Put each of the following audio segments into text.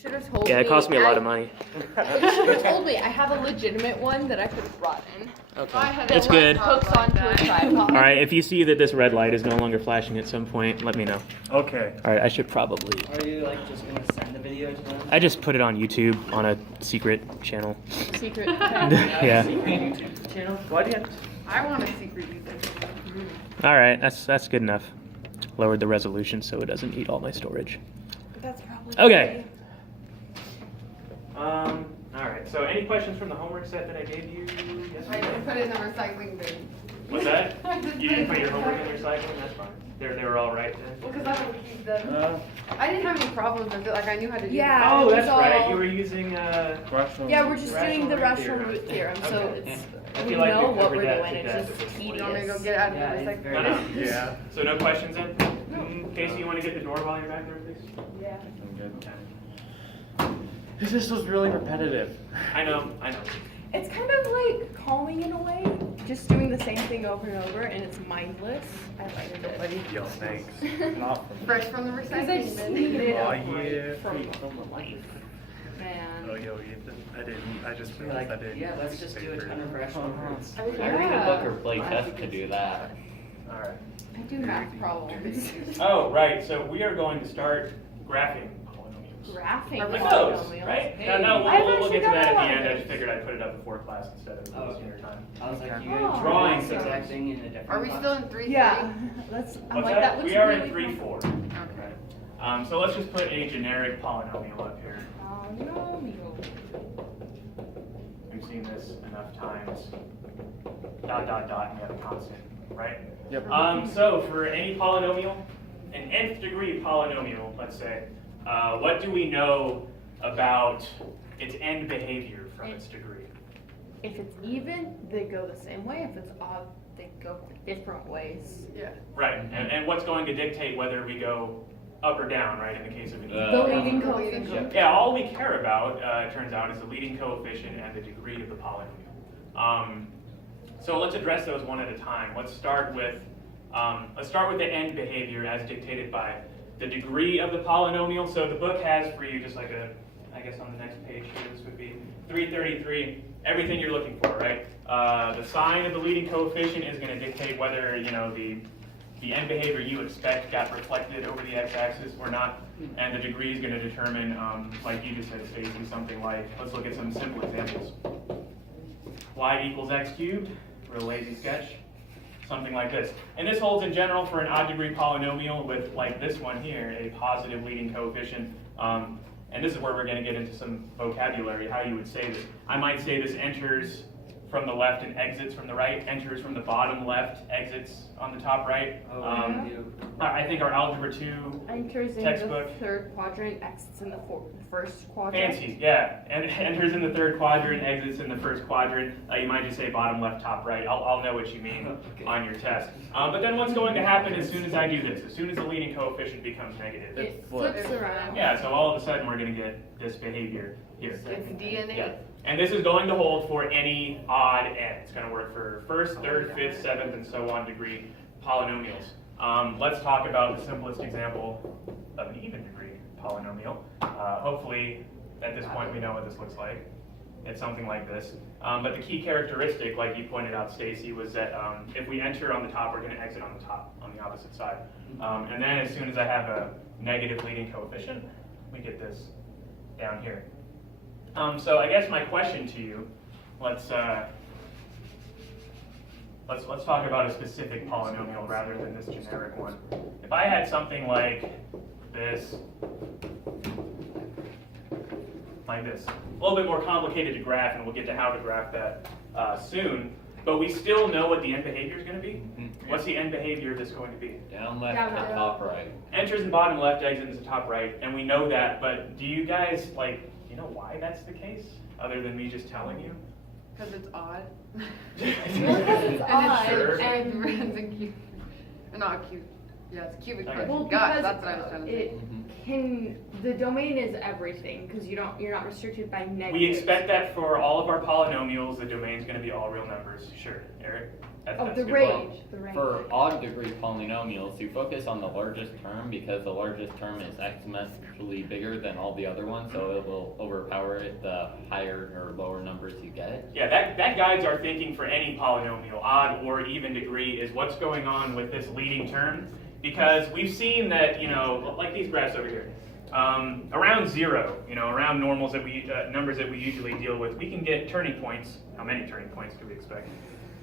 should have told me. Yeah, it cost me a lot of money. You should have told me. I have a legitimate one that I could have brought in. Okay. It's good. Hooks onto a tripod. All right, if you see that this red light is no longer flashing at some point, let me know. Okay. All right, I should probably. Are you like just gonna send the video to them? I just put it on YouTube on a secret channel. Secret. Yeah. Secret YouTube channel? Why do you I want a secret YouTube. All right, that's good enough. Lowered the resolution so it doesn't eat all my storage. That's probably. Okay. All right. So, any questions from the homework set that I gave you I yesterday? didn't put it in the recycling bin. What's that? You didn't put your homework in the recycling? That's fine. They were all right then. Well, because I don't keep them. I didn't have any problems with it. Like I knew how to do Yeah. it. Oh, it that's was right. all- You were using Yeah, we're just doing the rational rational root theorem, so Okay. it's I we feel like know we what covered we're that doing. to It's death just at this point. You want me to go tedious. get it out of Yeah, the it's recycling very No, bin? no. Yeah. So no questions then? Casey, you want to get the door while you're back there, please? Yeah. I'm good. This was really repetitive. I know. It's kind of like calming in a way, just doing the same thing over and over, and it's mindless. I liked it. Yo, thanks. Not from Fresh from the Because I recycling just bin. needed Oh, a break yeah. from life. Man. Oh, yo, Ethan. I just You're realized I like, didn't. yeah, let's just do a ton of rational roots. I mean, I read a book or play chess to do that. All right. I do math problems. Oh, right. So we are going to start graphing polynomials. Graphing Like those, polynomials. right? Hey. No, I've we'll actually get to that at done the a end. lot I of just figured I'd put it up before class instead of Oh, losing okay. your time. I was like, you Oh. guys Drawing the things. exact thing in a different Are we class? still in 3-3? Yeah, that's. I What's like that? that. Looks We are really in 3-4. Okay. So let's just put a generic polynomial up here. Polynomial. We've seen this enough times. Dot, dot, dot, and you have a constant, right? Yep. So for any polynomial, an nth degree polynomial, let's say, what do we know about its end behavior from its degree? If it's even, they go the same way. If it's odd, they go different ways. Yeah. Right, and what's going to dictate whether we go up or down, right, in the case of an even? The leading The leading coefficient. Yeah, all we care about, it turns out, is the leading coefficient and the degree of the polynomial. So let's address those one at a time. Let's start with the end behavior as dictated by the degree of the polynomial. So the book has for you just like I guess on the next page here, this would be 333, everything you're looking for, right? The sign of the leading coefficient is going to dictate whether, the end behavior you expect got reflected over the x-axis or not, and the degree is going to determine, like you just said, Stacy, something like, let's look at some simple examples. Y equals x cubed, real lazy sketch, something like this. And this holds in general for an odd degree polynomial with, like this one here, a positive leading coefficient. And this is where we're going to get into some vocabulary, how you would say this. I might say this enters from the left and exits from the right, enters from the bottom left, exits on the top right. Oh, we do. I think our Algebra 2 Enters in textbook. the third quadrant, exits in the first quadrant. Fancy, yeah. And enters in the third quadrant, exits in the first quadrant. You might just say bottom left, top right. I'll know what you mean Okay. on your test. But then what's going to happen as soon as I do this? As soon as the leading coefficient becomes negative. It flips. flips around. Yeah, so all of a sudden we're going to get this behavior here. It's DNA. Yeah. And this is going to hold for any odd n. It's going to work for first, third, fifth, seventh, and so on degree polynomials. Let's talk about the simplest example of an even degree polynomial. Hopefully, at this point, we know what this looks like. It's something like this. But the key characteristic, like you pointed out, Stacy, was that if we enter on the top, we're going to exit on the top, on the opposite side. And then as soon as I have a negative leading coefficient, we get this down here. So I guess my question to you, let's talk about a specific polynomial rather than this generic one. If I had something like this, a little bit more complicated to graph, and we'll get to how to graph that soon. But we still know what the end behavior is going to be. What's the end behavior of this going to be? Down left Down to left. top right. Enters in bottom left, exits in top right, and we know that. But do you guys you know why that's the case, other than me just telling you? Because it's odd. Because it's odd, And Sure. it's short and cute. Not cute. Yeah, it's cubic Okay. foot. Well, Gosh, because that's what I was trying to say. the domain is everything, because you're not restricted by negatives. We expect that for all of our polynomials, the domain's going to be all real numbers. Sure, Eric? Oh, That's the good. range, the range. For odd degree polynomials, you focus on the largest term because the largest term is exponentially bigger than all the other ones, so it will overpower it the higher or lower numbers you get. Yeah, that guides our thinking for any polynomial, odd or even degree, is what's going on with this leading term. Because we've seen that, like these graphs over here, around 0, around normals that numbers that we usually deal with, we can get turning points. How many turning points do we expect?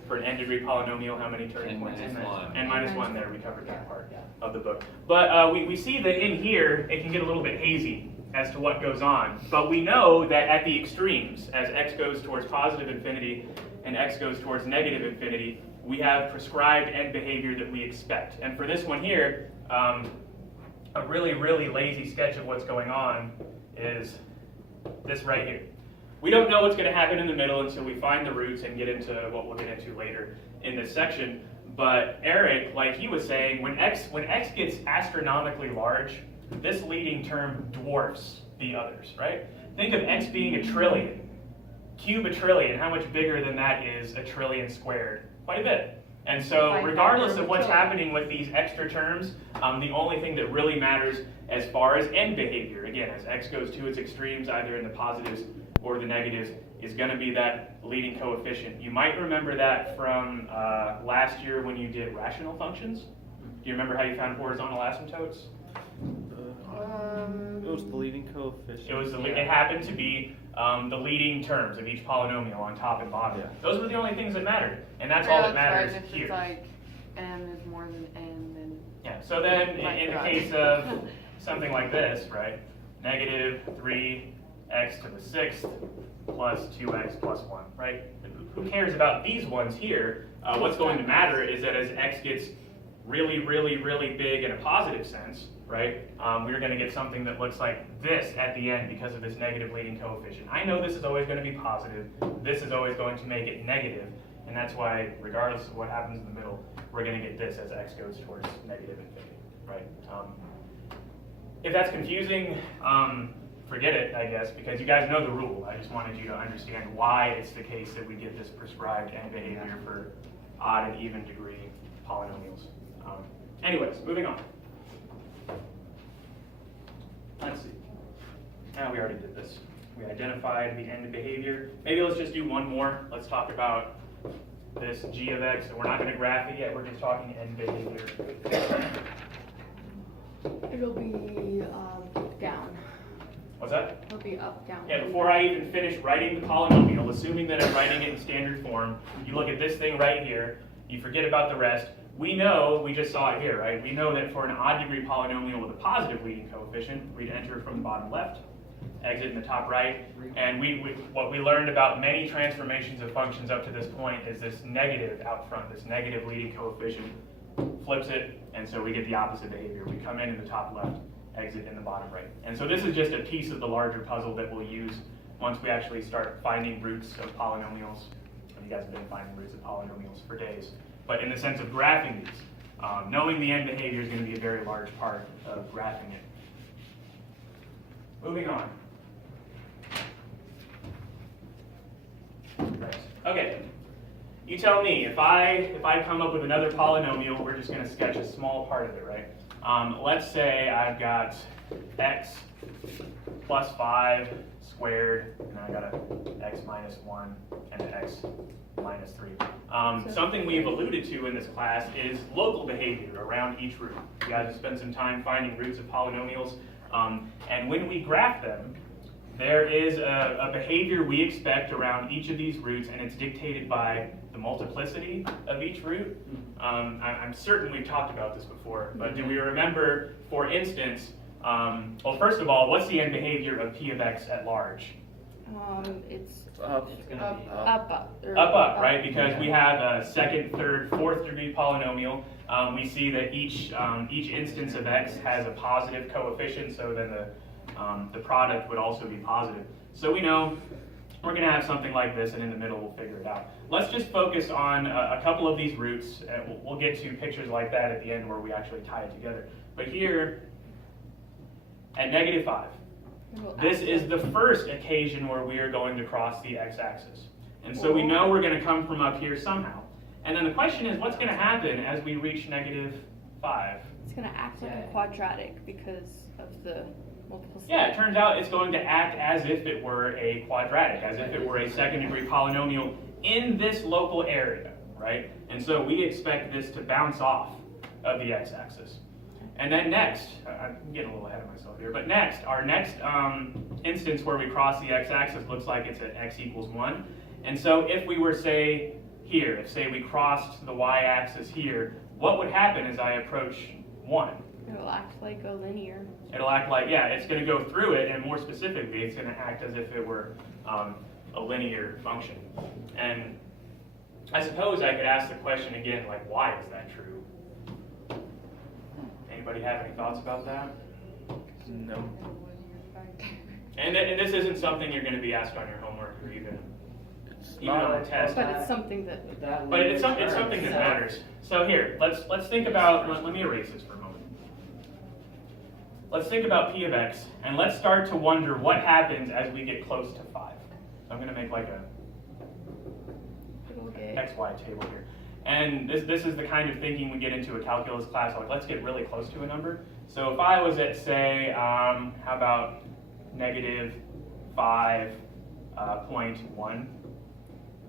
For an n degree polynomial, how many turning points? N minus 1, there, we covered that part of the book. But we see that in here, it can get a little bit hazy as to what goes on. But we know that at the extremes, as x goes towards positive infinity and x goes towards negative infinity, we have prescribed end behavior that we expect. And for this one here, a really, really lazy sketch of what's going on is this right here. We don't know what's going to happen in the middle until we find the roots and get into what we'll get into later in this section. But Eric, like he was saying, when x gets astronomically large, this leading term dwarfs the others, right? Think of x being a trillion. Cube a trillion, how much bigger than that is a trillion squared? Quite a bit. And so regardless of what's happening with these extra terms, the only thing that really matters as far as end behavior, again, as x goes to its extremes, either in the positives or the negatives, is going to be that leading coefficient. You might remember that from last year when you did rational functions. Do you remember how you found horizontal asymptotes? It was the leading coefficient. It happened to be the leading terms of each polynomial on top and bottom. Yeah. Those were the only things that mattered, and that's all that matters right. If here. it's like n is more than n, then Yeah. So then, in the God. case of something like this, right? Negative 3x to the 6th plus 2x plus 1, right? Who cares about these ones here? What's going to matter is that as x gets really, really, really big in a positive sense, right? We're going to get something that looks like this at the end because of this negative leading coefficient. I know this is always going to be positive. This is always going to make it negative. And that's why, regardless of what happens in the middle, we're going to get this as x goes towards negative infinity, right? If that's confusing, forget it, I guess, because you guys know the rule. I just wanted you to understand why it's the case that we get this prescribed end behavior for odd and even degree polynomials. Anyways, moving on. Let's see. Now we already did this. We identified the end behavior. Maybe let's just do one more. Let's talk about this g of x. And we're not going to graph it yet. We're just talking end behavior. It'll be down. What's that? It'll be up, down. Yeah, before I even finish writing the polynomial, assuming that I'm writing it in standard form, you look at this thing right here, you forget about the rest. We know, we just saw it here, right? We know that for an odd degree polynomial with a positive leading coefficient, we'd enter from the bottom left, exit in the top right, and what we learned about many transformations of functions up to this point is this negative out front, this negative leading coefficient flips it, and so we get the opposite behavior. We come in the top left, exit in the bottom right. And so this is just a piece of the larger puzzle that we'll use once we actually start finding roots of polynomials. And you guys have been finding roots of polynomials for days. But in the sense of graphing these, knowing the end behavior is going to be a very large part of graphing it. Moving on. Right. Okay. You tell me, if I come up with another polynomial, we're just going to sketch a small part of it, right? Let's say I've got x plus 5 squared, and I got a x minus 1 and an x minus 3. Something we've alluded to in this class is local behavior around each root. You guys have spent some time finding roots of polynomials, and when we graph them, there is a behavior we expect around each of these roots, and it's dictated by the multiplicity of each root. I'm certain we've talked about this before, but do we remember, for instance, well, first of all, what's the end behavior of p of x at large? It's Up. It's going to be Up, right? Because we have a second, third, fourth degree polynomial. We see that each instance of x has a positive coefficient, so then the product would also be positive. So we know we're going to have something like this, and in the middle we'll figure it out. Let's just focus on a couple of these roots, and we'll get to pictures like that at the end where we actually tie it together. But here, at -5, this is the first occasion where we are going to cross the x-axis. And so we know we're going to come from up here somehow. And then the question is, what's going to happen as we reach -5? It's gonna act like a quadratic because of the multiplicity. Yeah, it turns out it's going to act as if it were a quadratic, as if it were a second-degree polynomial in this local area, right? And so we expect this to bounce off of the x-axis. And then next, I'm getting a little ahead of myself here, but next, our next instance where we cross the x-axis looks like it's at x = 1. And so if we were, say, here, if say we crossed the y-axis here, what would happen as I approach 1? It'll act like a linear. It'll act like, yeah, it's going to go through it, and more specifically, it's going to act as if it were a linear function. And I suppose I could ask the question again, like, why is that true? Anybody have any thoughts about that? No. And this isn't something you're going to be asked on your homework or even on a test. But it's something that. But it's something that matters. So here, let's think about. Let me erase this for a moment. Let's think about p of x, and let's start to wonder what happens as we get close to 5. So I'm going to make like a XY table here. And this is the kind of thinking we get into a calculus class, like let's get really close to a number. So if I was at, say, how about -5.1,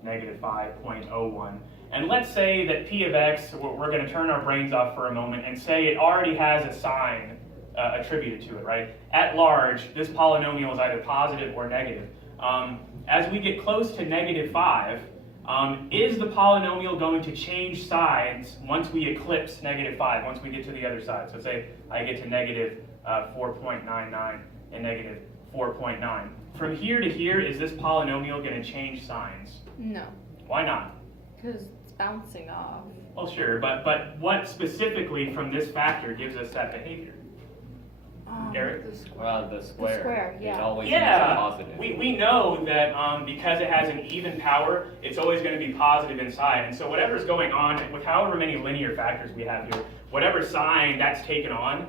-5.01, and let's say that p of x, we're going to turn our brains off for a moment and say it already has a sign attributed to it, right? At large, this polynomial is either positive or negative. As we get close to -5, is the polynomial going to change signs once we eclipse -5, once we get to the other side? So say I get to -4.99 and -4.9. From here to here, is this polynomial going to change signs? No, Why not? because it's bouncing off. Well, sure, but what specifically from this factor gives us that behavior? Eric? The square. Well, the square. The square, yeah. It always Yeah, makes it positive. we know that because it has an even power, it's always going to be positive inside. And so whatever's going on with however many linear factors we have here, whatever sign that's taken on,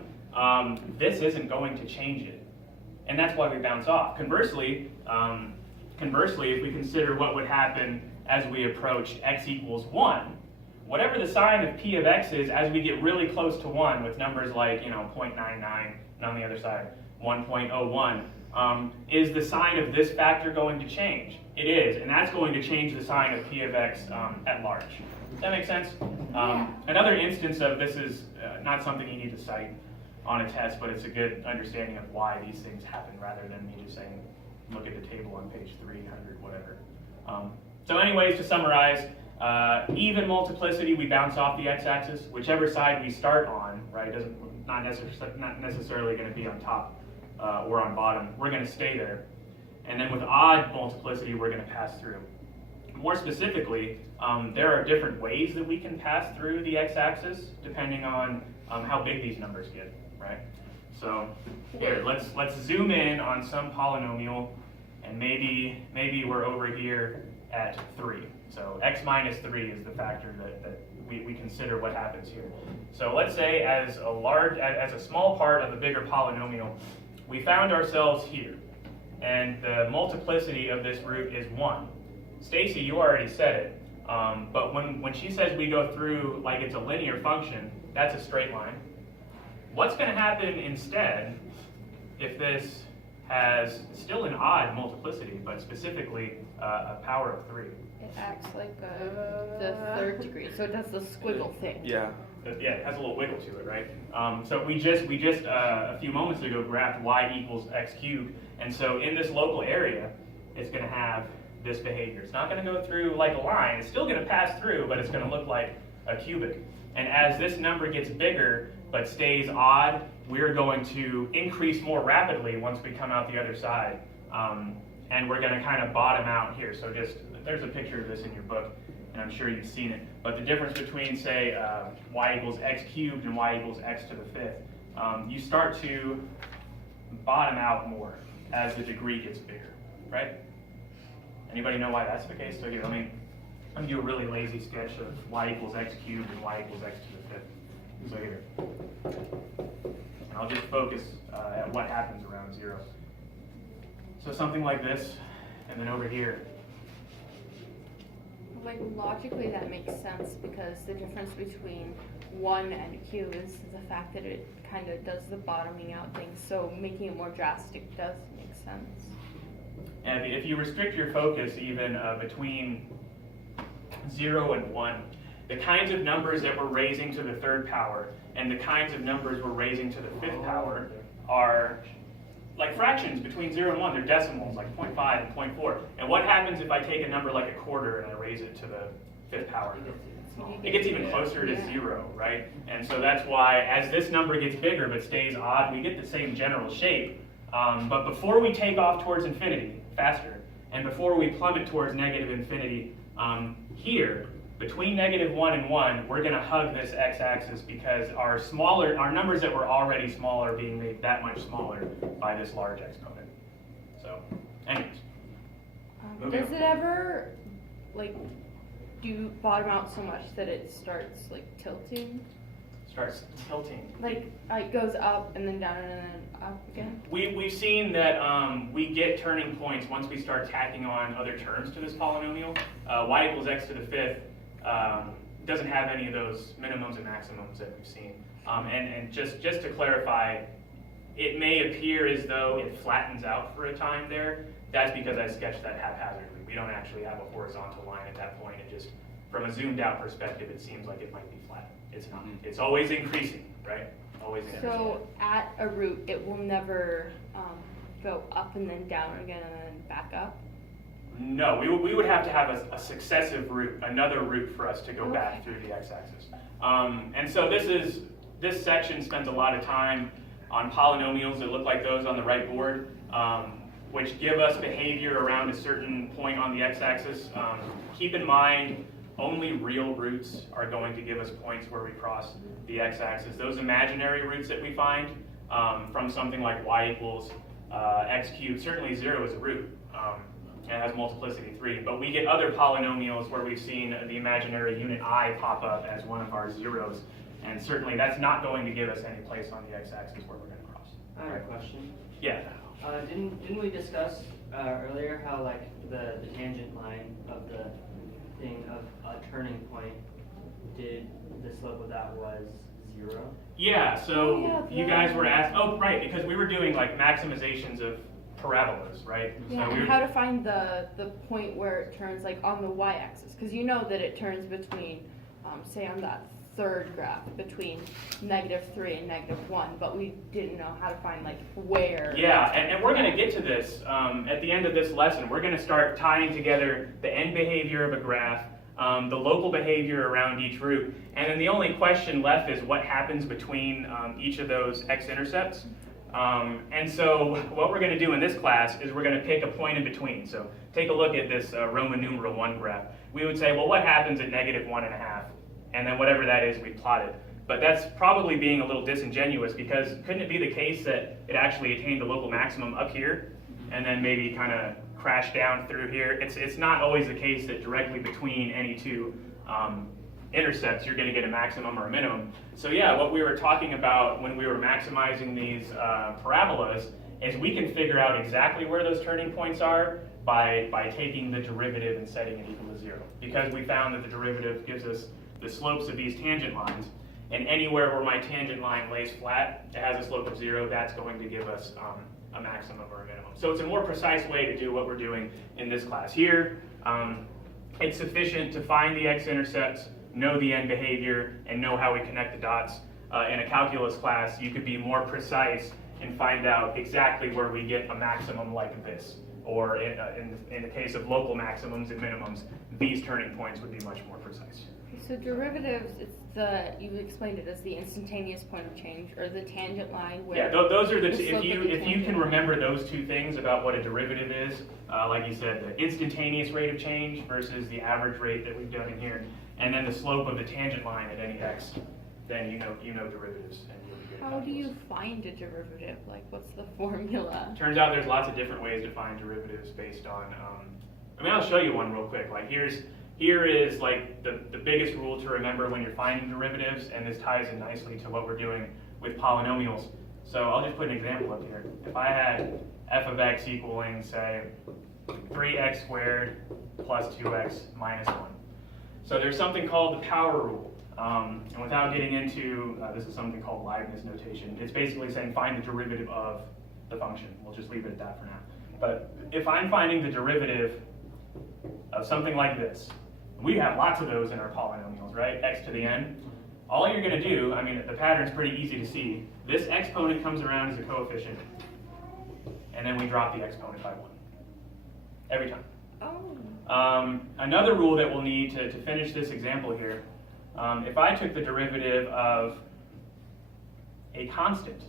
this isn't going to change it. And that's why we bounce off. Conversely, if we consider what would happen as we approach x = 1, whatever the sign of p of x is, as we get really close to 1 with numbers like, 0.99, and on the other side, 1.01, is the sign of this factor going to change? It is, and that's going to change the sign of p of x at large. Does that make sense? Another instance of this is not something you need to cite on a test, but it's a good understanding of why these things happen rather than me just saying, look at the table on page 300, whatever. So anyways, to summarize, even multiplicity, we bounce off the x-axis. Whichever side we start on, right, not necessarily going to be on top or on bottom. We're going to stay there. And then with odd multiplicity, we're going to pass through. More specifically, there are different ways that we can pass through the x-axis depending on how big these numbers get, right? So here, let's zoom in on some polynomial, and maybe we're over here at 3. So x minus 3 is the factor that we consider what happens here. So let's say as a small part of a bigger polynomial, we found ourselves here, and the multiplicity of this root is 1. Stacy, you already said it, but when she says we go through like it's a linear function, that's a straight line. What's going to happen instead if this has still an odd multiplicity, but specifically a power of 3? It acts like the third degree, so it does the squiggle thing. Yeah. Yeah, it has a little wiggle to it, right? So we just a few moments ago graphed y = x cubed, and so in this local area, it's going to have this behavior. It's not going to go through like a line. It's still going to pass through, but it's going to look like a cubic. And as this number gets bigger but stays odd, we're going to increase more rapidly once we come out the other side. And we're going to kind of bottom out here. So there's a picture of this in your book, and I'm sure you've seen it. But the difference between, say, y = x cubed and y = x to the 5th, you start to bottom out more as the degree gets bigger, right? Anybody know why that's the case? So here, let me do a really lazy sketch of y equals x cubed and y equals x to the fifth. So here, and I'll just focus at what happens around 0. So something like this, and then over here. Like logically that makes sense because the difference between 1 and cube is the fact that it kind of does the bottoming out thing, so making it more drastic does make sense. And if you restrict your focus even between 0 and 1, the kinds of numbers that we're raising to the third power and the kinds of numbers we're raising to the fifth power are like fractions between 0 and 1. They're decimals, like 0.5 and 0.4. And what happens if I take a number like a quarter and I raise it to the fifth power? It gets even closer to 0, right? And so that's why as this number gets bigger but stays odd, we get the same general shape. But before we take off towards infinity, faster, and before we plummet towards negative infinity, here, between -1 and 1, we're going to hug this x-axis because our numbers that were already small are being made that much smaller by this large exponent. So, anyways. Moving Does on. it ever like do bottom out so much that it starts like tilting? Starts tilting. Like it goes up and then down and then up again? We've seen that we get turning points once we start tacking on other terms to this polynomial. Y equals x to the fifth doesn't have any of those minimums and maximums that we've seen. And just to clarify, it may appear as though it flattens out for a time there. That's because I sketched that haphazardly. We don't actually have a horizontal line at that point. It just, from a zoomed out perspective, it seems like it might be flat. It's not. It's always increasing, right? Always increasing. So at a root, it will never go up and then down again and then back up? No, we would have to have a successive root, another root for us to go back through the x-axis. And so this section spends a lot of time on polynomials that look like those on the right board, which give us behavior around a certain point on the x-axis. Keep in mind, only real roots are going to give us points where we cross the x-axis. Those imaginary roots that we find from something like y equals x cubed, certainly 0 is a root. And it has multiplicity 3, but we get other polynomials where we've seen the imaginary unit I pop up as one of our zeros, and certainly that's not going to give us any place on the x-axis where we're going to cross. I have a question. Yeah. Didn't we discuss earlier how like the tangent line of the thing of a turning point, the slope of that was 0? Yeah, so yeah, you guys were asked, oh right, because we were doing like maximizations of parabolas, right? Yeah, So and how to find the point where it turns like on the y-axis, because you know that it turns between, say on that third graph, between -3 and -1, but we didn't know how to find like where. Yeah, and we're going to get to this at the end of this lesson. We're going to start tying together the end behavior of a graph, the local behavior around each root, and then the only question left is what happens between each of those x-intercepts. And so what we're going to do in this class is we're going to pick a point in between. So take a look at this Roman numeral 1 graph. We would say, well, what happens at -1.5? And then whatever that is, we plot it. But that's probably being a little disingenuous because couldn't it be the case that it actually attained a local maximum up here and then maybe kind of crashed down through here? It's not always the case that directly between any two intercepts you're going to get a maximum or a minimum. So yeah, what we were talking about when we were maximizing these parabolas is we can figure out exactly where those turning points are by taking the derivative and setting it equal to 0. Because we found that the derivative gives us the slopes of these tangent lines, and anywhere where my tangent line lays flat, it has a slope of 0, that's going to give us a maximum or a minimum. So it's a more precise way to do what we're doing in this class. Here, it's sufficient to find the x-intercepts, know the end behavior, and know how we connect the dots. In a calculus class, you could be more precise and find out exactly where we get a maximum like this. Or in the case of local maximums and minimums, these turning points would be much more precise. So derivatives, you explained it as the instantaneous point of change, or the tangent line where. Yeah, those are the two. slope of the If you can tangent. remember those two things about what a derivative is, like you said, the instantaneous rate of change versus the average rate that we've done in here, and then the slope of the tangent line at any x, then you know derivatives. And you'll be good at How do you calculus. find a derivative? Like, what's the formula? Turns out there's lots of different ways to find derivatives based on I mean, I'll show you one real quick. Like here is like the biggest rule to remember when you're finding derivatives, and this ties in nicely to what we're doing with polynomials. So I'll just put an example up here. If I had f of x equaling, say, 3x squared plus 2x minus 1. So there's something called the power rule. And without getting into, this is something called Leibniz notation. It's basically saying find the derivative of the function. We'll just leave it at that for now. But if I'm finding the derivative of something like this, we have lots of those in our polynomials, right? X to the n. All you're going to do, I mean, the pattern's pretty easy to see. This exponent comes around as a coefficient, and then we drop the exponent by 1. Every time. Oh. Another rule that we'll need to finish this example here, if I took the derivative of a constant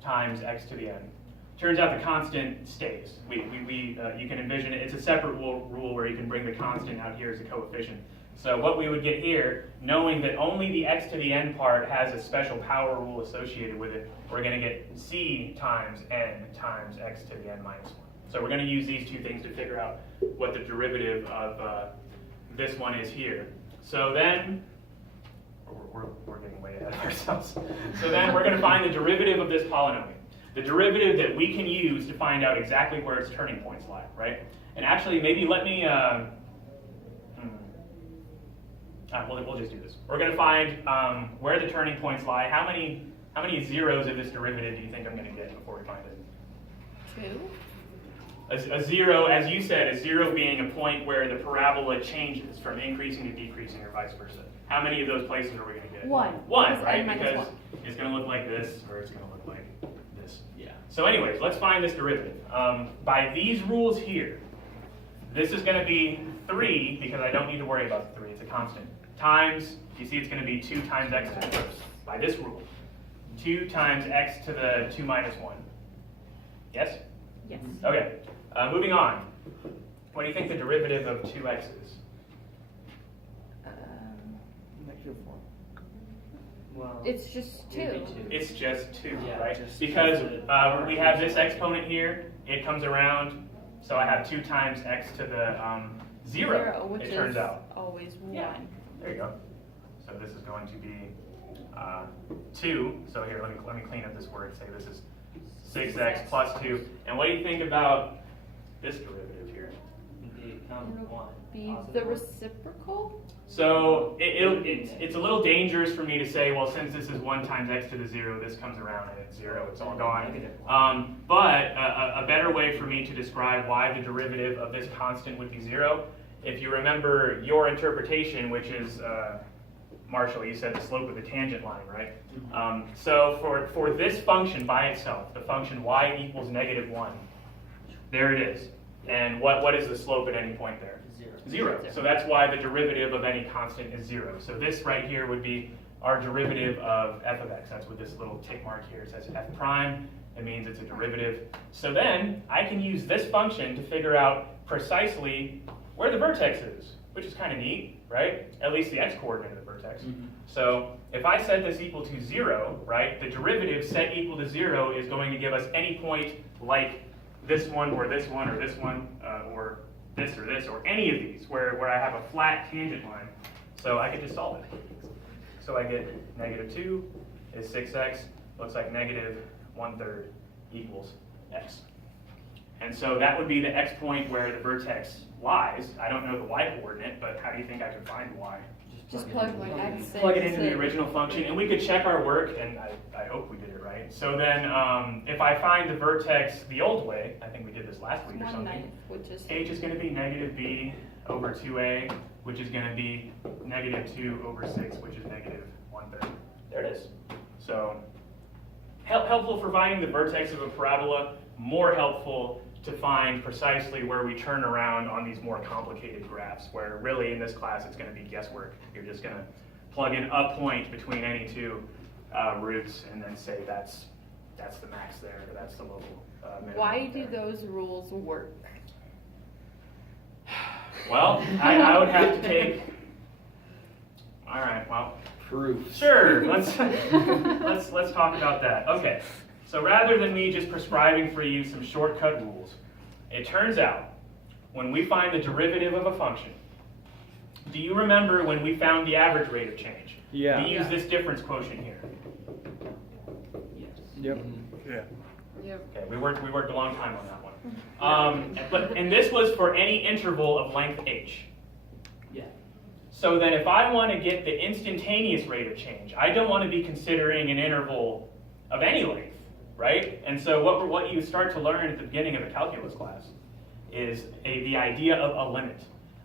times x to the n, turns out the constant stays. You can envision it. It's a separate rule where you can bring the constant out here as a coefficient. So what we would get here, knowing that only the x to the n part has a special power rule associated with it, we're going to get c times n times x to the n minus 1. So we're going to use these two things to figure out what the derivative of this one is here. So then, we're getting way ahead of ourselves. So then we're going to find the derivative of this polynomial. The derivative that we can use to find out exactly where its turning points lie, right? And actually, maybe let me, we'll just do this. We're going to find where the turning points lie. How many zeros of this derivative do you think I'm going to get before we find it? 2. A zero, as you said, a zero being a point where the parabola changes from increasing to decreasing or vice versa. How many of those places are we going to get? 1. 1, Because right? n minus Because 1. it's going to look like this, or it's going to look like this. Yeah. So anyways, let's find this derivative. By these rules here, this is going to be 3, because I don't need to worry about the 3, it's a constant, times, you see it's going to be 2 times x to the first, by this rule. 2 times x to the 2 minus 1. Yes? Yes. Okay, moving on. What do you think the derivative of 2x is? -4. Well, It's just 2. maybe 2. It's just 2, Yeah, right? just Because the we have this exponent here, it comes around, so I have 2 times x to the 0, which it turns is out. always 1. Yeah. There you go. So this is going to be 2. So here, let me clean up this word. Say this is 6x plus 2. And what do you think about this derivative here? Become 1. Be Positive the 1. reciprocal? So it's a little dangerous for me to say, well, since this is 1 times x to the 0, this comes around and it's 0, it's all gone. But a better way for me to describe why the derivative of this constant would be 0, if you remember your interpretation, which is, Marshall, you said the slope of the tangent line, right? So for this function by itself, the function y equals -1, there it is. And what is the slope at any point there? 0. So that's why the derivative of any constant is 0. So this right here would be our derivative of f of x. That's what this little tick mark here says, f prime. It means it's a derivative. So then I can use this function to figure out precisely where the vertex is, which is kind of neat, right? At least the x-coordinate of the vertex. So if I set this equal to 0, right, the derivative set equal to 0 is going to give us any point like this one, or this one, or this one, or this, or any of these, where I have a flat tangent line. So I could just solve it. So I get -2 is 6x, looks like -1/3 equals x. And so that would be the x point where the vertex lies. I don't know the y coordinate, but how do you think I could find y? Just plug my x in. Plug it into the original function, and we could check our work, and I hope we did it right. So then, if I find the vertex the old way, I think we did this last week or 1/9, something, which is h is going to be -b over 2a, which is going to be -2 over 6, which is -1/3. There it is. So, helpful for finding the vertex of a parabola, more helpful to find precisely where we turn around on these more complicated graphs, where really in this class it's going to be guesswork. You're just going to plug in a point between any two roots and then say that's the max there, or that's the local minimum. Why do there. those rules work? Well, I would have to take. All right. Well, Proof. sure. Let's talk about that. Okay. So rather than me just prescribing for you some shortcut rules, it turns out when we find the derivative of a function, do you remember when we found the average rate of change? Yeah. We use this difference quotient here. Yes. Yep. Yeah. Yep. Okay, we worked a long time on that one. And this was for any interval of length h. Yeah. So then if I want to get the instantaneous rate of change, I don't want to be considering an interval of any length, right? And so what you start to learn at the beginning of a calculus class is the idea of a limit.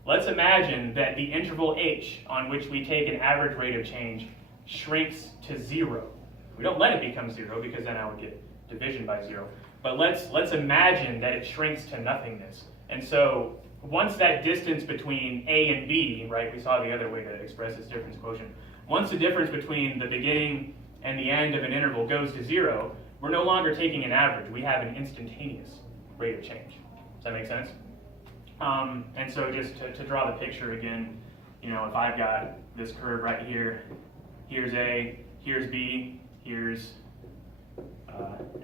Let's imagine that the interval h on which we take an average rate of change shrinks to 0. We don't let it become 0 because then I would get division by 0. But let's imagine that it shrinks to nothingness. And so once that distance between a and b, right, we saw the other way to express this difference quotient. Once the difference between the beginning and the end of an interval goes to 0, we're no longer taking an average. We have an instantaneous rate of change. Does that make sense? And so just to draw the picture again, you know, if I've got this curve right here, here's A, here's B, here's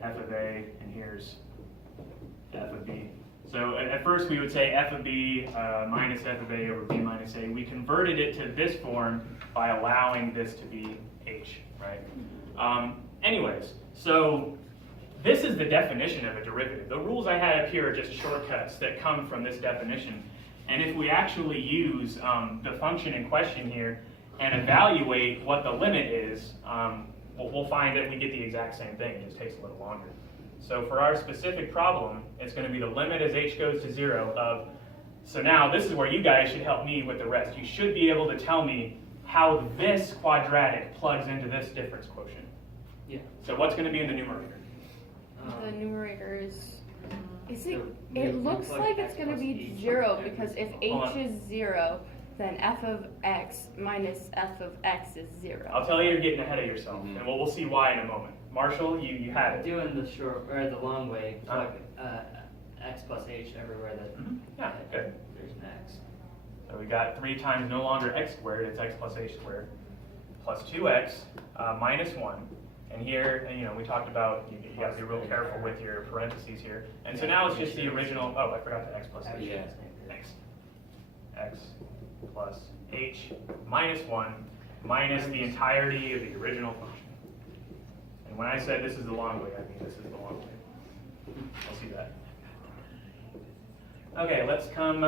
f of A, and here's f of B. So at first we would say f of B minus f of A over B minus A. We converted it to this form by allowing this to be h, right? Anyways, so this is the definition of a derivative. The rules I had up here are just shortcuts that come from this definition. And if we actually use the function in question here and evaluate what the limit is, we'll find that we get the exact same thing. It just takes a little longer. So for our specific problem, it's going to be the limit as h goes to 0 of, so now this is where you guys should help me with the rest. You should be able to tell me how this quadratic plugs into this difference quotient. Yeah. So what's going to be in the numerator? The numerator is it? So It we looks plug like x it's going to plus be h 0 on because if Hold h on. is 0, then f of x minus f of x is 0. I'll tell you you're getting ahead of yourself, Mhm. and we'll see why in a moment. Marshall, you had it. Doing the short or the long way, plug x plus h everywhere that Yeah, good. there's an x. So we got 3 times no longer x squared, it's x plus h squared, plus 2x minus 1. And here, you know, we talked about you got to be real careful with your parentheses here. And so now it's just the original. Oh, I forgot the x plus h. Yeah. X plus h minus 1 minus the entirety of the original function. And when I said this is the long way, I mean this is the long way. I'll see that. Okay, let's come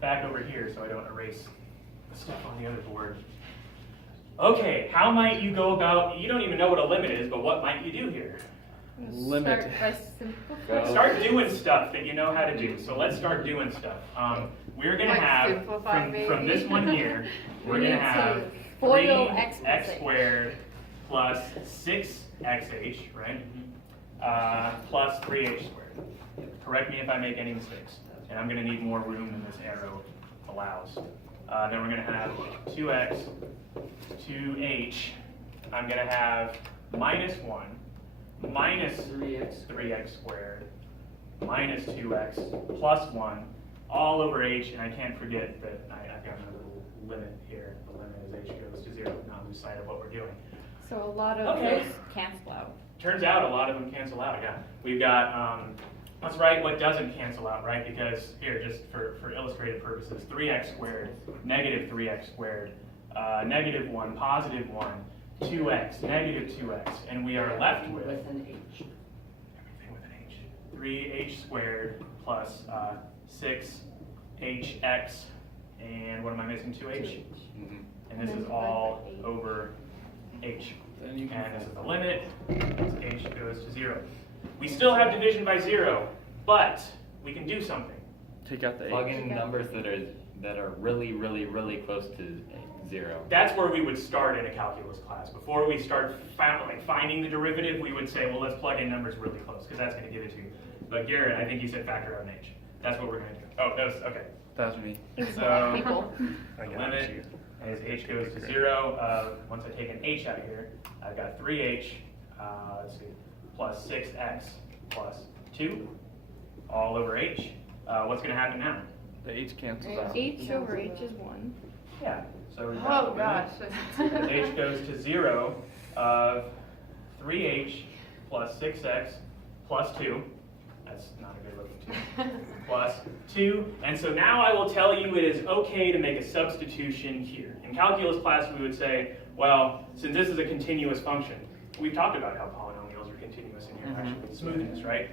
back over here so I don't erase the stuff on the other board. Okay, how might you go about, you don't even know what a limit is, but what might you do here? Limit. Start by simplifying. Start doing stuff that you know how to do. So let's start doing stuff. We're going to Like have, simplify, from this maybe? one here, we're We going to need have to FOIL 3x x plus squared plus 6xh, right? Plus 3h squared. Correct me if I make any mistakes. And I'm going to need more room than this arrow allows. Then we're going to have 2x, 2h. I'm going to have minus 1, minus 3x squared, minus 2x, plus 1, all over h, and I can't forget that I've got another limit here. The limit as h goes to 0, not lose sight of what we're doing. So a lot of Okay. those cancel out. Turns out a lot of them cancel out, yeah. We've got, let's write what doesn't cancel out, right? Because here, just for illustrative purposes, 3x squared, negative 3x squared, negative 1, positive 1, 2x, negative 2x, and we are left with With an h. everything with an h. 3h squared plus 6hx, and what am I missing, 2h? Mhm. And this is all over h. Then you And this can is the limit, as h goes to 0. We still have division by 0, but we can do something. take out the Plug H. in numbers that are really, really, really close to 0. That's where we would start in a calculus class. Before we start finding the derivative, we would say, well, let's plug in numbers really close, because that's going to give it to you. But Garrett, I think you said factor out an h. That's what we're going to do. Oh, that was, okay. That was me. So People. I the got limit you. as h goes to 0, once I take an h out of here, I've got 3h, let's see, plus 6x plus 2, all over h. What's going to happen now? The H cancels out. H over h is 1. Yeah, so we've got Oh, the gosh. limit as h goes to 0 of 3h plus 6x plus 2, that's not a good looking 2, plus plus 2. And so now I will tell you it is okay to make a substitution here. In calculus class, we would say, well, since this is a continuous function, we've talked about how polynomials are continuous in here, actually smoothing this, right?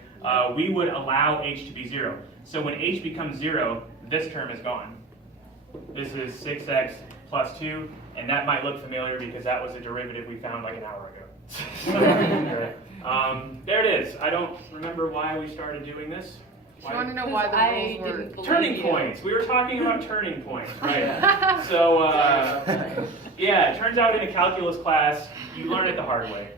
We would allow h to be 0. So when h becomes 0, this term is gone. This is 6x plus 2, and that might look familiar because that was a derivative we found like an hour ago. There it is. I don't remember why we started doing this. I want to know why the I rules were. didn't believe Turning you. points. We were talking about turning points, right? So, yeah, it turns out in a calculus class, you learn it the hard way,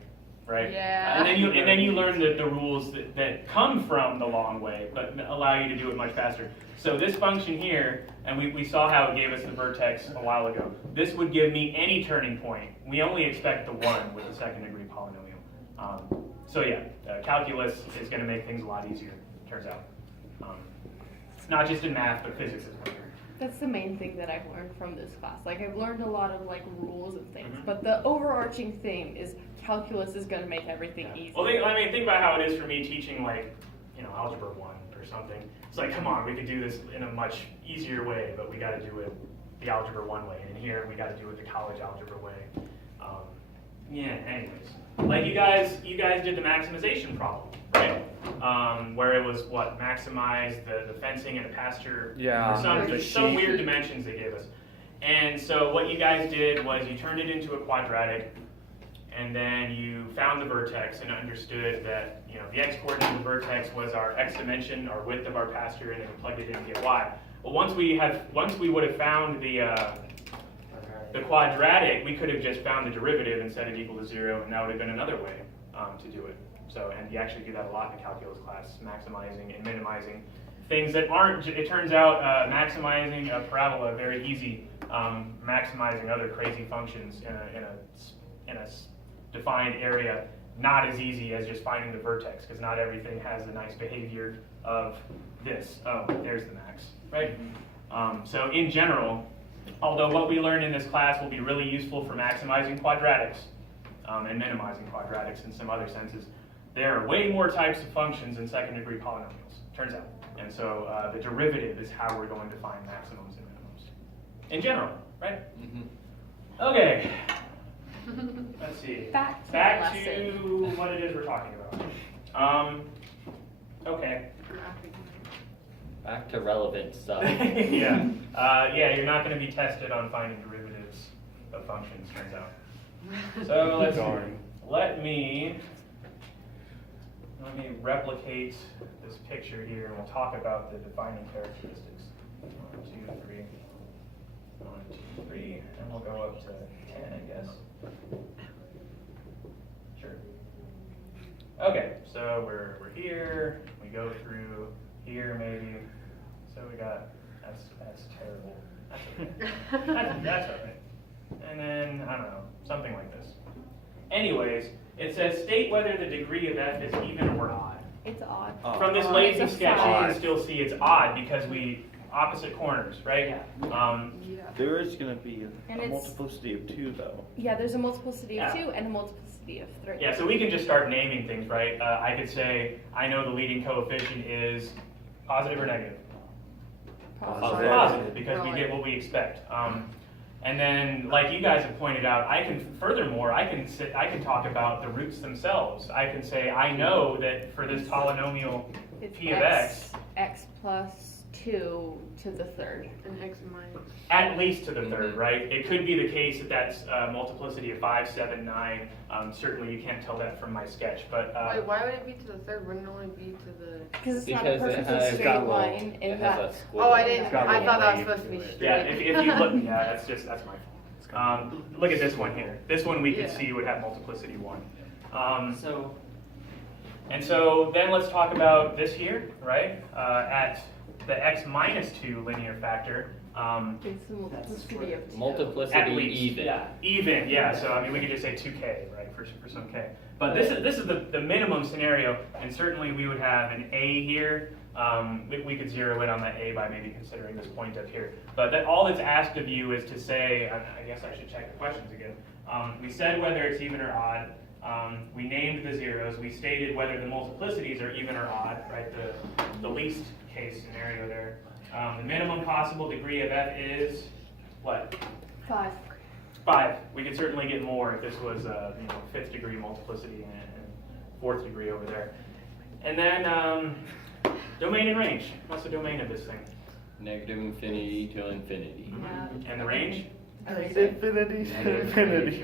right? Yeah. And then you learn the rules that come from the long way, but allow you to do it much faster. So this function here, and we saw how it gave us the vertex a while ago. This would give me any turning point. We only expect the 1 with the second degree polynomial. So yeah, calculus is going to make things a lot easier, turns out. Not just in math, but physics as well. That's the main thing that I've learned from this class. Like, I've learned a lot of like rules and things, but the overarching theme is calculus is going to make everything easy. Well, think about how it is for me teaching, like, Algebra 1 or something. It's like, come on, we could do this in a much easier way, but we got to do it the Algebra 1 way. And here, we got to do it the college algebra way. Anyways. Like, you guys did the maximization problem, right? Where it was, what, maximize the fencing and the pasture. Yeah, For some weird dimensions they gave us. And so what you guys did was you turned it into a quadratic, and then you found the vertex and understood that the x-coordinate of the vertex was our x dimension, our width of our pasture, and then we plugged it in to get y. Well, once we would have found the quadratic, we could have just found the derivative and set it equal to 0, and that would have been another way to do it. So, and you actually do that a lot in the calculus class, maximizing and minimizing things that aren't. It turns out maximizing a parabola very easy. Maximizing other crazy functions in a defined area not as easy as just finding the vertex, because not everything has the nice behavior of this. Oh, there's the max, right? So in general, although what we learn in this class will be really useful for maximizing quadratics and minimizing quadratics in some other senses, there are way more types of functions in second degree polynomials, turns out. And so the derivative is how we're going to find maximums and minimums. In general, right? Okay. Let's see. Back to Back the to what it is we're talking about. Okay. Back to relevant stuff. Yeah. Yeah, you're not going to be tested on finding derivatives of functions, turns out. So let's see. Let me replicate this picture here, and we'll talk about the defining characteristics. 1, 2, 3. 1, 2, 3, and we'll go up to 10, I guess. Sure. Okay, so we're here. We go through here maybe. So we got that's terrible. That's okay. That's okay. And then I don't know, something like this. Anyways, it says state whether the degree of f is even or odd. It's odd. From this It's lazy a sketch, you five. can still see it's odd because we opposite corners, right? Yeah. There is going to be And a it's- multiplicity of 2, though. Yeah, there's a multiplicity of Yeah. 2 and a multiplicity of 3. Yeah, so we can just start naming things, right? I could say, I know the leading coefficient is positive or negative? Positive. Positive, because we get what we expect. And then, like you guys have pointed out, I can talk about the roots themselves. I can say, I know that for this polynomial It's p of x, x plus 2 to the third. And x minus. at least to the third, right? It could be the case that that's multiplicity of 5, 7, 9. Certainly you can't tell that from my sketch, but Wait, why would it be to the third? Wouldn't it only be to the? Because it's not a Because it perfectly has- straight got a little- line in It that. has a squiggle. Oh, I didn't. got a I little thought that was wave supposed to be to it. straight. yeah, if you look, yeah, that's my fault. Look at this one here. This one we could Yeah. see would have multiplicity 1. So And so then let's talk about this here, right? At the x minus 2 linear factor, It's the multiplicity of 2. at Multiplicity least. even. yeah. Even, yeah, so I mean, we could just say 2k, right, for some k. But this is the minimum scenario, and certainly we would have an a here. We could zero in on that a by maybe considering this point up here. But all that's asked of you is to say, I guess I should check the questions again. We said whether it's even or odd, We named the zeros. We stated whether the multiplicities are even or odd, right? The least case scenario there. The minimum possible degree of f is what? 5. 5. We could certainly get more if this was fifth degree multiplicity and fourth degree over there. And then domain and range. What's the domain of this thing? Negative infinity to infinity. And the range? Infinity to infinity.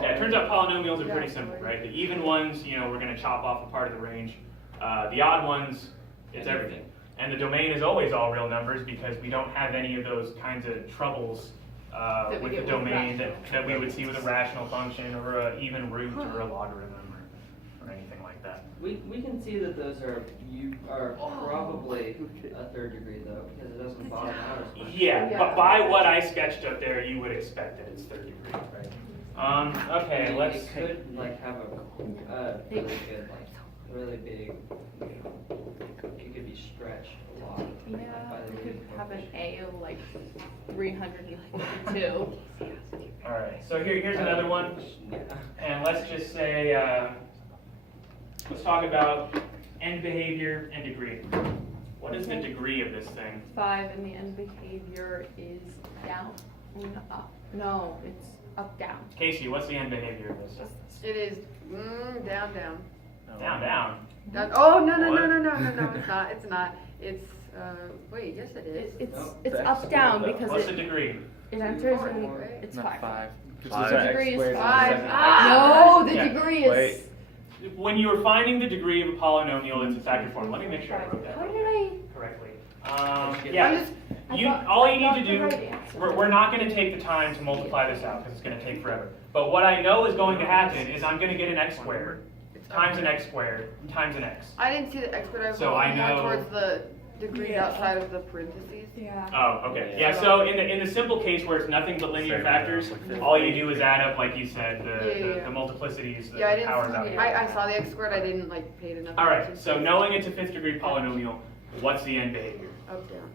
Yeah, it turns out polynomials are pretty simple, right? The even ones, we're going to chop off a part of the range. The odd ones, it's everything. And the domain is always all real numbers because we don't have any of those kinds of troubles we with get the with domain rational that we would see with a rational function or an even root or a logarithm or anything like that. We can see that those are probably a third degree though, because it doesn't bottom out as much. Yeah, but by what I sketched up there, you would expect that it's third degree, right? Okay, let's. It could like have a really good, really big. It could be stretched a lot. Yeah, by the we could leading have an coefficient. A of like 342. All right, so here's another one, Yeah. and let's just say, let's talk about end behavior and degree. What is the degree of this thing? 5 and the end behavior is down. Up. No, it's up, down. Casey, what's the end behavior of this? It is down, down. Down, down. Down. Oh, no, What? it's not. It's not. It's, wait, yes it is. It's up, down because What's the it degree? enters Five, in, right? it's Not 5. 5. The degree is 5. Ah! No, the Yeah. degree is. Wait. When you were finding the degree of a polynomial, it's a factor form. Let me make sure I wrote that How did I? correctly. I'm Yeah, just, all you I need to got do, the right answer. we're not going to take the time to multiply this out because it's going to take forever. But what I know is going to happen is I'm going to get an x squared times an x squared times an x. I didn't see the x, but I was So I looking more know- towards the degrees Yeah. outside of the parentheses. Yeah. Oh, okay. Yeah, so in the simple case where it's nothing but linear factors, all you do is add up, like you said, the multiplicities, the Yeah, I powers out didn't. here. I saw the x squared. I didn't like pay it enough. All right, attention. so knowing it's a fifth degree polynomial, what's the end behavior? Up down.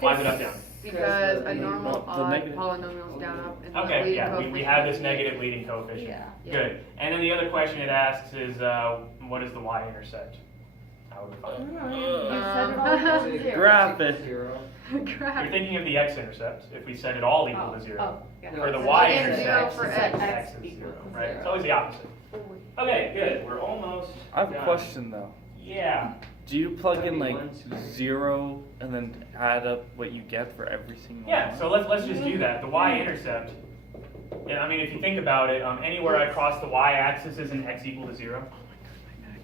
Why is it up down? Because a normal the odd negative. polynomial is down up. And the Okay, leading yeah, we coefficient have is this negative leading coefficient. Yeah. Good. And then the other question it asks is, what is the y-intercept? How would we find it? You said it all equal to 0. Graph it. Zero. You're Crap. thinking of the x-intercept, if we set it all equal to 0. Oh, yeah. No, Or the it's y-intercept, zero for set x. x is equal 0, to right? 0. It's always the opposite. Okay, good. We're almost I have a done. question though. Yeah. Do you plug in like 31. 0 and then add up what you get for every single Yeah, one? so let's just do that. The y-intercept, yeah, I mean, if you think about it, anywhere I cross the y-axis is an x equal to 0.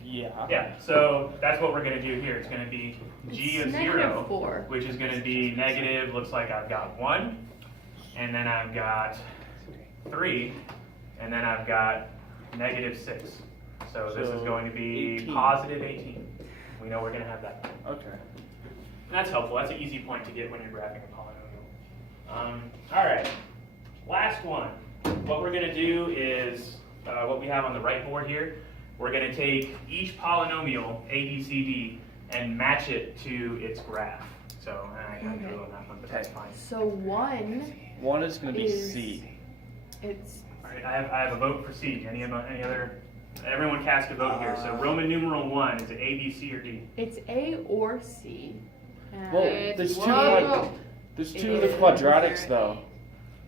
Yeah. Yeah, so that's what we're going to do here. It's going to be g It's of negative 0, 4. which is going to be negative, looks like I've got 1, and then I've got 3, and then I've got negative 6. So this is So, going to be 18. positive 18. We know we're going to have that. Okay. And that's helpful. That's an easy point to get when you're graphing a polynomial. All right, last one. What we're going to do is what we have on the right board here. We're going to take each polynomial, A, B, C, D, and match it to its graph. So I kind of drew on that one, but that's fine. So 1, 1 is going to be Is- C. it's All right, I have a vote for C. Any other? Everyone cast a vote here. So Roman numeral 1, is it A, B, C, or D? it's A or C. And Well, It's- there's two. Whoa. There's It two of the is quadratics though,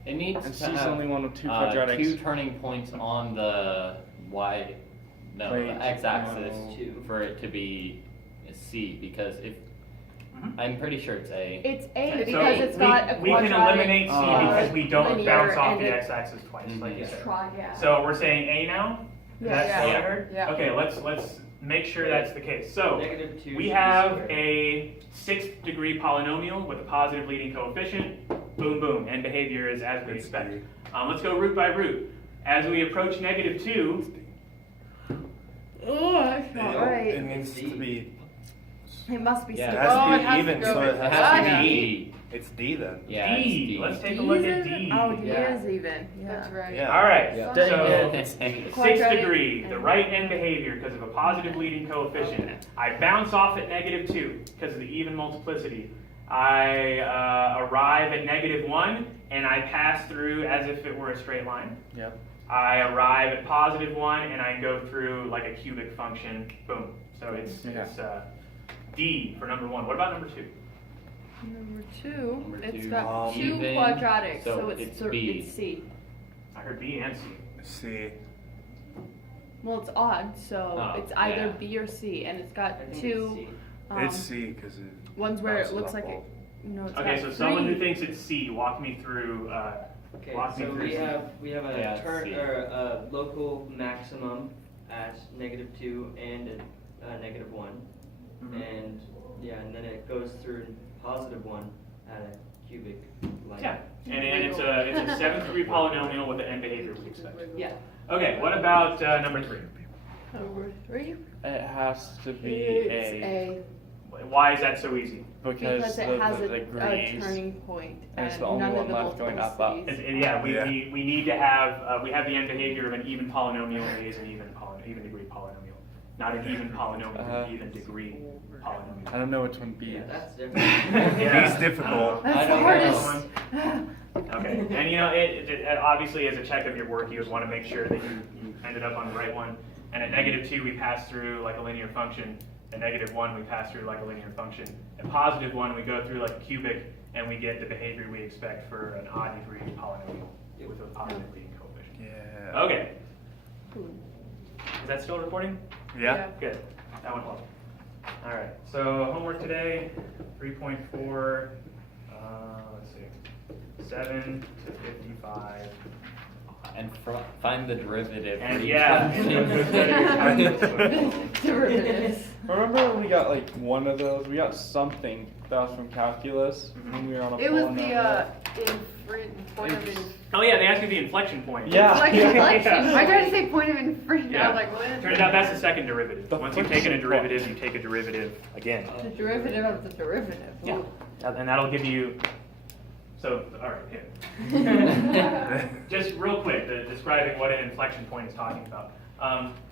It needs and to C's have only one of two quadratics. 2 turning points on the Wait, the x-axis no. for it to be a C, because if, Mhm. I'm pretty sure it's A. it's A So because it's got a we can quadratic. eliminate C because we don't linear bounce off and the a x-axis twice, like you said. Yeah. So we're saying A now? Yeah. That's Yeah. what I heard? Yeah. Okay, let's make sure that's the case. So Negative 2 we should be have squared. a 6th degree polynomial with a positive leading coefficient. Boom, boom, and behavior is as we expect. Let's go root by root. As we approach negative 2, Oh, that's not right. It needs to be. It must be Yeah. C. It has Oh, it to has be to even, go so with it It has has to to be. be D. It's D then. Yeah, it's D. D. Let's take a D look is at even? D. Oh, D Yeah. is even. Yeah. That's right. Yeah. All right, Yeah. Dang so it. 6th Quadratic degree, the and- right end behavior because of a positive leading coefficient. I bounce off at negative 2 because of the even multiplicity. I arrive at negative 1 and I pass through as if it were a straight line. Yep. I arrive at positive 1, and I go through like a cubic function. Boom. So it's D for number 1. What about number 2? Number 2, Number it's two, got 2 even, quadratics, so so it's it's B. C. I heard B and C. C. Well, it's odd, so Oh, it's either yeah. B or C, and it's I got think it's 2 C. It's C because it. ones where it bounces looks off like all. it's Okay, got so someone who 3. thinks it's C, walk me through. Okay, Walk me so through we C. have a Yeah, turn C. or a local maximum at -2 and a -1, and and then it goes through +1 at a cubic. Like Yeah, and it's a 7th degree polynomial with the end behavior we expect. Yeah. Okay, what about number 3? Number 3? It has to be It's A. Why is that so easy? Because it has the a degrees. turning point, And it's and the only none one of the left going up, up. multiplicities. Yeah, Yeah. we need to have, we have the end behavior of an even polynomial. A is an even degree polynomial. Not an even polynomial, an even degree polynomial. I don't know which one B Yeah, is. that's different. Yeah. B's difficult. That's I the don't hardest. Okay, and it obviously as a check of your work, you would want to make sure that you ended up on the right one. And at -2, we pass through like a linear function. At -1, we pass through like a linear function. At +1, we go through like a cubic, and we get the behavior we expect for an odd degree polynomial with a positive leading coefficient. Yeah. Okay, is that still recording? Yeah. Good, that went well. All right, so homework today, 3.4, let's see, 7 to 55. And find the derivative. And for each yeah. function. Derivatives. Remember when we got like one of those? We got something that was from calculus when we were on a It was polynomial. point of Oh yeah, they asked you the inflection point. Yeah. inflection. Yeah. I tried to say point of inflection. Yeah. I was like, what? Turns out that's the second derivative. The Once you've taken a friction derivative, you take a derivative again. The derivative of the derivative. Yeah. Ooh. And that'll give you, so, all right, here. Just real quick, describing what an inflection point is talking about.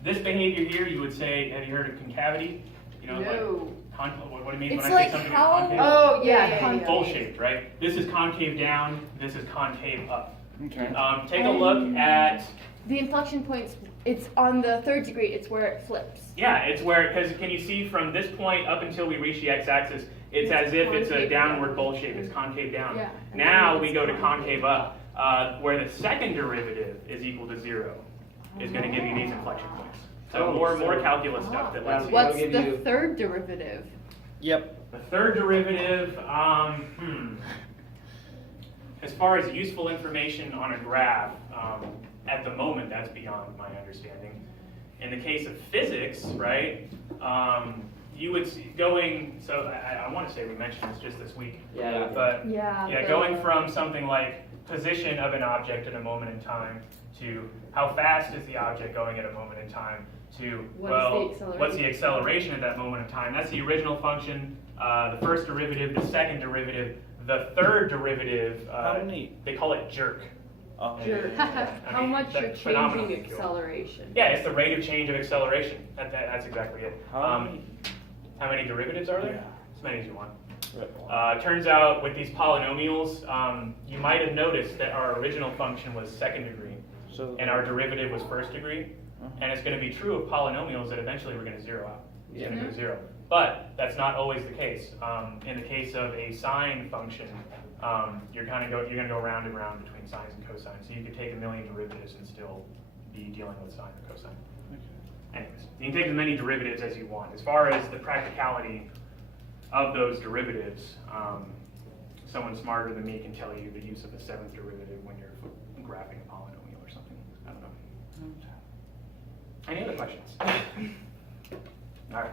This behavior here, you would say, have you heard of concavity? You know, No. like, what it means It's when I like say something is how- concave? Oh, Yeah, yeah. Bowl shaped, right? This is concave down, this is concave up. Okay. Take a look at, The inflection points, it's on the 3rd degree, it's where it flips. yeah, it's where, because can you see from this point up until we reach the x-axis, it's as if it's a concave downward down. bowl shape, it's concave down. Yeah. Now we go to concave up, where the second derivative is equal to 0, is going to give you these inflection points. So more calculus stuff that lets you. What's give the you- 3rd derivative? Yep. The third derivative, as far as useful information on a graph, at the moment that's beyond my understanding. In the case of physics, right, you would see going, so I want to say we mentioned this just this week, Yeah. but Yeah. going from something like position of an object at a moment in time to how fast is the object going at a moment in time to, What is well, the acceleration? what's the acceleration at that moment in time? That's the original function, the first derivative, the second derivative, the third derivative, How many? they call it jerk. Oh. Sure. I How mean, much that's you're phenomenal. changing acceleration. Yeah, it's the rate of change of acceleration. That's exactly it. How many? How many derivatives are there? Yeah. As many as you want. Turns out with these polynomials, you might have noticed that our original function was second degree, So and our derivative was first degree. And it's going to be true of polynomials that eventually we're going to zero out. It's going to go to 0. But that's not always the case. In the case of a sine function, you're going to go round and round between sines and cosines. So you could take a million derivatives and still be dealing with sine or cosine. Anyways, you can take as many derivatives as you want. As far as the practicality of those derivatives, someone smarter than me can tell you the use of a 7th derivative when you're graphing a polynomial or something. I don't know. Any other questions? All right.